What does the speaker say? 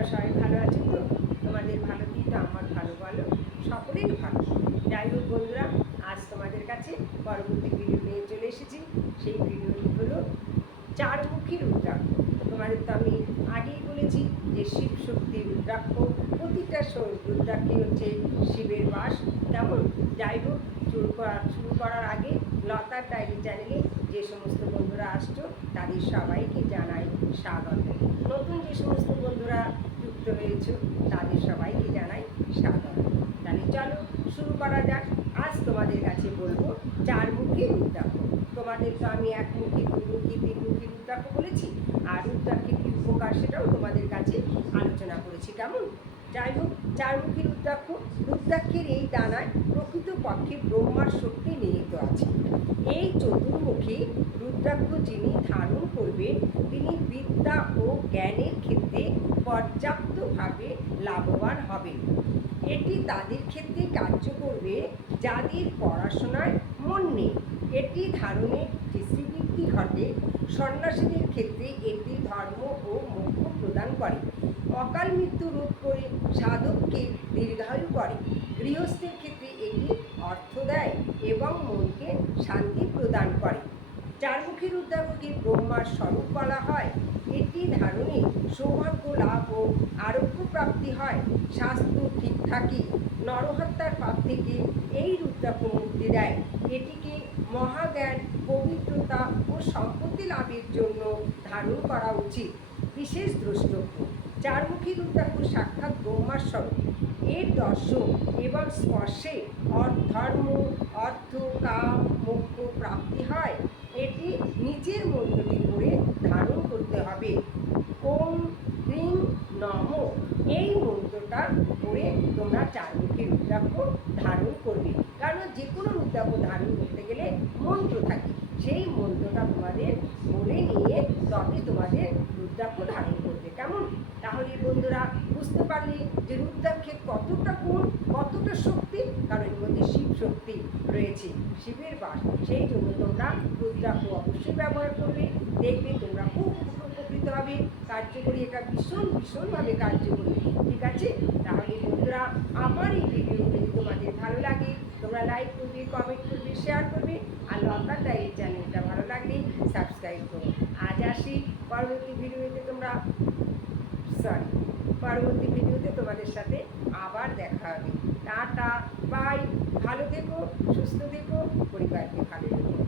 তোমরা সবাই ভালো আছো তো? তোমাদের ভালো কি তো আমার ভালো বলো, সকলেই ভালো। যাই হোক বন্ধুরা, আজ তোমাদের কাছে পরবর্তী ভিডিও নিয়ে চলে এসেছি। সেই ভিডিওটি হলো চারমুখী রুদ্রাক্ষ। তোমাদের তো আমি আগেই বলেছি যে শিব শক্তি রুদ্রাক্ষ, প্রতিটা রুদ্রাক্ষই হচ্ছে শিবের বাস। কেমন? যাই হোক, শুরু করার আগে লতার ডায়েরি চ্যানেলে যে সমস্ত বন্ধুরা আসছো তাদের সবাইকে জানাই স্বাগত। নতুন যে সমস্ত বন্ধুরা যুক্ত হয়েছে তাদের সবাইকে জানাই স্বাগত। তাহলে চলো শুরু করা যাক। আজ তোমাদের কাছে বলবো চারমুখী রুদ্রাক্ষ। তোমাদের তো আমি একমুখী, দুমুখী, তিনমুখী রুদ্রাক্ষ বলেছি, আর রুদ্রাক্ষের কি উপকার সেটাও তোমাদের কাছে আলোচনা করেছি। কেমন? যাই হোক, চারমুখী রুদ্রাক্ষ, রুদ্রাক্ষের এই দানায় প্রকৃতপক্ষে ব্রহ্মার শক্তি নিহিত আছে। এই চতুর্মুখী রুদ্রাক্ষ যিনি ধারণ করবেন তিনি বিদ্যা ও জ্ঞানের ক্ষেত্রে পর্যাপ্তভাবে লাভবান হবেন। এটি তাদের ক্ষেত্রে কার্য করবে যাদের পড়াশোনায় মন নেই। এটি ধারণে যে শ্রীবৃদ্ধি ঘটে, সন্ন্যাসীদের ক্ষেত্রে এটি ধর্ম ও মোক্ষ প্রদান করে, অকাল মৃত্যু রোধ করে সাধককে দীর্ঘায়ু করে, গৃহস্থের ক্ষেত্রে এটি অর্থ দেয় এবং মনকে শান্তি প্রদান করে। চারমুখী রুদ্রাক্ষকে ব্রহ্মার স্বরূপ বলা হয়। এটি ধারণে সৌভাগ্য লাভ ও আরোগ্য প্রাপ্তি হয়। স্বাস্থ্য ঠিকঠাকই, নরহত্যার পাপ থেকে এই রুদ্রাক্ষ মুক্তি দেয়। এটিকে মহাজ্ঞান, পবিত্রতা ও সম্পত্তি লাভের জন্য ধারণ করা উচিত। বিশেষ দ্রষ্টব্য, চারমুখী রুদ্রাক্ষ সাক্ষাৎ ব্রহ্মার স্বরূপ। এর দর্শন এবং স্পর্শে ধর্ম, অর্থ, কাম, মোক্ষ প্রাপ্তি হয়। এটি নিজের মন্ত্রটি করে ধারণ করতে হবে। ওম হ্রিং নম, এই মন্ত্রটা করে তোমরা চারমুখী রুদ্রাক্ষ ধারণ করবে। কারণ যে কোনো রুদ্রাক্ষ ধারণ করতে গেলে মন্ত্র থাকে, সেই মন্ত্রটা তোমাদের বলে নিয়ে তবে তোমাদের রুদ্রাক্ষ ধারণ করবে। কেমন? তাহলে বন্ধুরা বুঝতে পারলে যে রুদ্রাক্ষের কতটা গুণ, কতটা শক্তি। কারণ এর মধ্যে শিব শক্তি রয়েছে, শিবের বাস। সেই জন্য তোমরা রুদ্রাক্ষ অবশ্যই ব্যবহার করবে, দেখবে তোমরা খুব উপকৃত হবে। কার্যকরী, এটা ভীষণভাবে কার্যকরী। ঠিক আছে? তাহলে বন্ধুরা, আমার এই ভিডিওগুলো যদি তোমাদের ভালো লাগে তোমরা লাইক করবে, কমেন্ট করবে, শেয়ার করবে। আর লতার ডায়েরি চ্যানেলটা ভালো লাগলে সাবস্ক্রাইব করো। আজ আসি, পরবর্তী ভিডিওতে তোমাদের সাথে আবার দেখা হবে। Tata, bye. ভালো থেকো, সুস্থ থেকো, পরিবারকে ভালো থেকো।